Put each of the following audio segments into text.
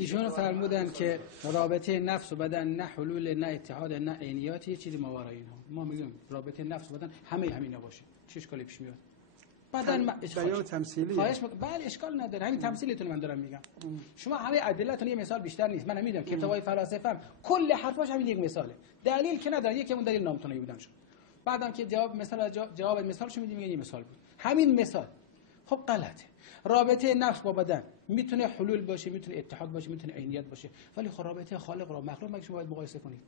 ایشون فرمودن که رابطه نفس و بدن نه حلول نه اتحاد نه عینیات، یه چیزی ماورای اینها. ما میگیم رابطه نفس و بدن همه همینا باشه، چه اشکالی پیش میاد؟ بدن بیان تمثیلی بله اشکال نداره، همین تمثیلتون من دارم میگم. شما همه ادلهتون یه مثال بیشتر نیست. من میدونم کتابای فلاسفه کل حرفاش همین یک مثاله، دلیل که نداره، یکمون دلیل نامتونی بودن شد. بعدم که جواب مثالشو میدیم، یه مثال بود همین مثال. خب غلطه. رابطه نفس با بدن میتونه حلول باشه، میتونه اتحاد باشه، میتونه عینیت باشه، ولی خب رابطه خالق و مخلوق مگه شما باید مقایسه کنید؟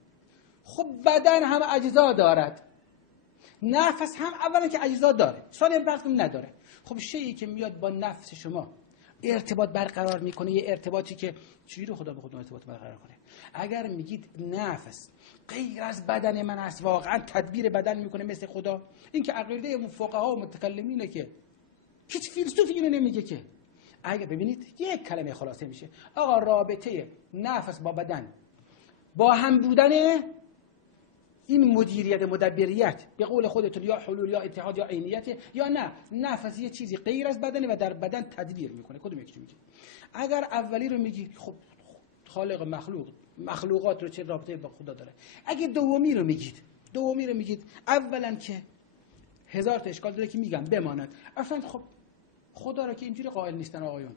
خب بدن هم اجزا دارد، نفس هم اولا که اجزا داره، ثانیا براتون نداره. خب شیئی که میاد با نفس شما ارتباط برقرار میکنه، یه ارتباطی که چجوری رو خدا به خود ارتباط برقرار کنه؟ اگر میگید نفس غیر از بدن من است، واقعا تدبیر بدن میکنه مثل خدا، این که عقیده فقها و متکلمینه که هیچ فیلسوفی اینو نمیگه که. اگه ببینید یک کلمه خلاصه میشه، آقا رابطه نفس با بدن با هم بودن این مدیریت مدبریت به قول خودتون یا حلول یا اتحاد یا عینیت، یا نه نفس یه چیزی غیر از بدن و در بدن تدبیر میکنه. کدوم یکی میگی؟ اگر اولی رو میگی خب خالق مخلوقات رو چه رابطه با خدا داره. اگه دومی رو میگید اولا که هزار تا اشکال داره که میگم بماند. اصلا خب خدا رو که اینجوری قائل نیستن آقایون.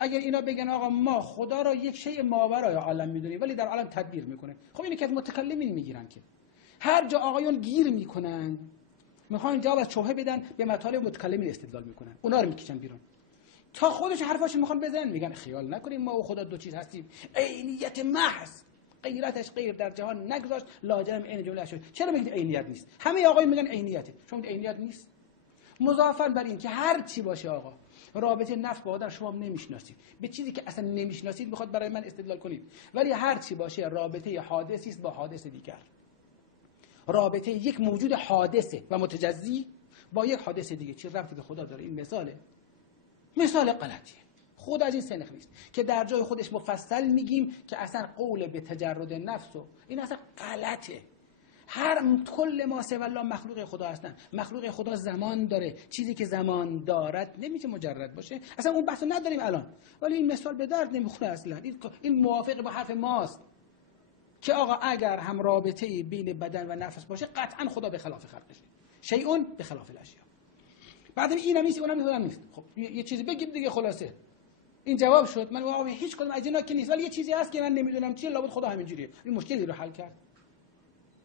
اگر اینا بگن آقا ما خدا را یک شیء ماورای عالم میدونیم ولی در عالم تدبیر میکنه، خب اینو که از متکلمین میگیرن که هر جا آقایون گیر میکنن میخوان جواب از شبهه بدن، به مطالب متکلمین استدلال میکنن، اونا رو میکشن بیرون تا خودش حرفاشو میخوان بزنن. میگن خیال نکنیم ما و خدا دو چیز هستیم، عینیت محض، غیرتش غیر در جهان نگذاشت، لاجرم عین جمله شد. چرا میگید عینیت نیست؟ همه آقایون میگن عینیته، شما میگید عینیت نیست. مضافاً بر این که هر چی باشه آقا، رابطه نفس با آدم شما نمیشناسید، به چیزی که اصلا نمیشناسید میخواد برای من استدلال کنید، ولی هر چی باشه رابطه حادثی است با حادث دیگر. رابطه یک موجود حادثه و متجزی با یک حادث دیگه چه ربطی به خدا داره؟ این مثال غلطیه. خود از این سنخ نیست که در جای خودش مفصل میگیم که اصلا قول به تجرد نفس و این اصلا غلطه. کل ما سوی الله مخلوق خدا هستن. مخلوق خدا زمان داره، چیزی که زمان دارد نمیشه مجرد باشه. اصلا اون بحثو نداریم الان، ولی این مثال به درد نمیخوره اصلا. این موافق با حرف ماست که آقا اگر هم رابطه بین بدن و نفس باشه قطعا خدا به خلاف خلقشه، شیء به خلاف الاشیاء. بعد اینم نیست اونم نیست. خب یه چیزی بگیم دیگه، خلاصه این جواب شد. من واقعا هیچ کدوم از اینا که نیست، ولی یه چیزی هست که من نمیدونم چیه، لابد خدا همینجوریه. این مشکلی رو حل کرد.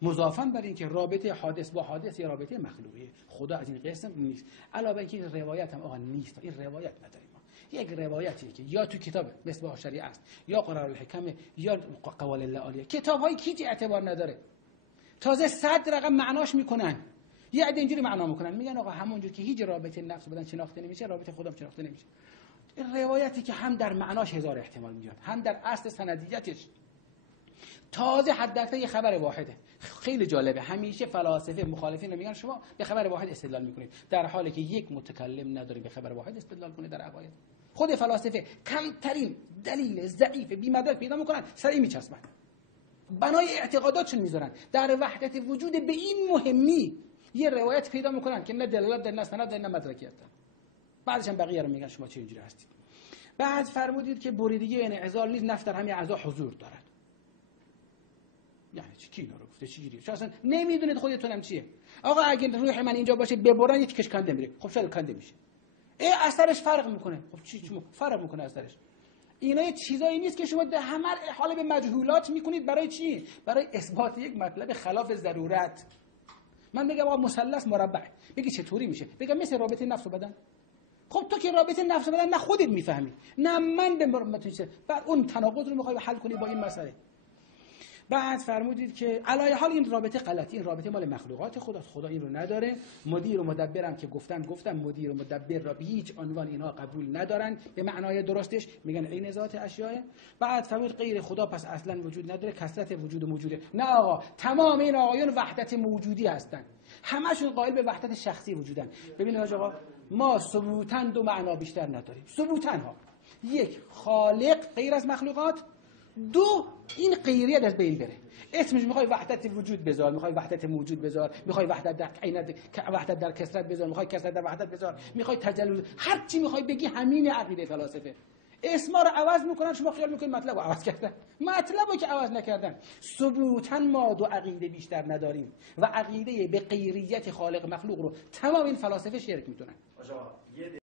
مضافاً بر این که رابطه حادث با حادث یا رابطه مخلوقیه، خدا از این قسم نیست. علاوه اینکه این روایت هم آقا نیست، این روایت نداریم ما. یک روایتیه که یا تو کتاب مصباح شریعه است، یا قرار الحکم، یا قوال الله عالیه. کتاب‌های کیچی اعتبار نداره. تازه 100 رقم معناش میکنن. یه عده اینجوری معنا میکنن، میگن آقا همونجور که هیچ رابطه نفس بدن شناخته نمیشه، رابطه خدا هم شناخته نمیشه. این روایتی که هم در معناش هزار احتمال میاد، هم در اصل سندیتش تازه حداکثر یه خبر واحده. خیلی جالبه، همیشه فلاسفه مخالفین میگن شما به خبر واحد استدلال میکنید، در حالی که یک متکلم نداره به خبر واحد استدلال کنه در عقاید. خود فلاسفه کمترین دلیل ضعیف بی مدرک پیدا میکنن، سریع میچسبن، بنای اعتقاداتشون میذارن. در وحدت وجود به این مهمی یه روایت پیدا میکنن که نه دلالت داره، نه سند داره، نه مدرکی هست. بعدش هم بقیه رو میگن شما چه اینجوری هستید. بعد فرمودید که بریدگی یعنی انعزال نیست، نفس در همه اعضا حضور دارد. یعنی کی اینا رو گفته؟ چجوریه؟ شما اصلا نمیدونید خودتونم چیه. آقا اگه روح من اینجا باشه ببرن یک کش کنده میره، خب شاید کنده میشه. اثرش فرق میکنه. خب چی فرق میکنه اثرش؟ اینا یه چیزایی نیست که شما در همه حال به مجهولات میکنید. برای چی؟ برای اثبات یک مطلب خلاف ضرورت. من بگم آقا مثلث مربع، بگی چطوری میشه؟ بگم مثل رابطه نفس و بدن. خب تو که رابطه نفس و بدن نه خودت میفهمی، نه من به مرمتون. بعد اون تناقض رو میخوای حل کنی با این مسئله. بعد فرمودید که علایه حال این رابطه غلطی، این رابطه مال مخلوقات خداست، خدا این رو نداره. مدیر و مدبرم که گفتم مدیر و مدبر را به هیچ عنوان اینها قبول ندارن به معنای درستش، میگن عین ذات اشیاء. بعد فرمود غیر خدا پس اصلا وجود نداره، کثرت وجود موجوده. نه آقا، تمام این آقایون وحدت موجودی هستن، همشون قائل به وحدت شخصی وجودن. ببینید آقا، ما ثبوتاً دو معنا بیشتر نداریم. ثبوتاً ها، یک خالق غیر از مخلوقات، دو این غیریت از بین بره. اسمش میخوای وحدت وجود بذار، میخوای وحدت موجود بذار، میخوای وحدت در عینت، وحدت در کثرت بذار، میخوای کثرت در وحدت بذار، میخوای تجلی، هر چی میخوای بگی همین عقیده فلاسفه. اسما رو عوض میکنن، شما خیال میکنید مطلب رو عوض کردن. مطلب رو که عوض نکردن. ثبوتا ما دو عقیده بیشتر نداریم و عقیده به غیریت خالق مخلوق رو تمام این فلاسفه شرک میدونن.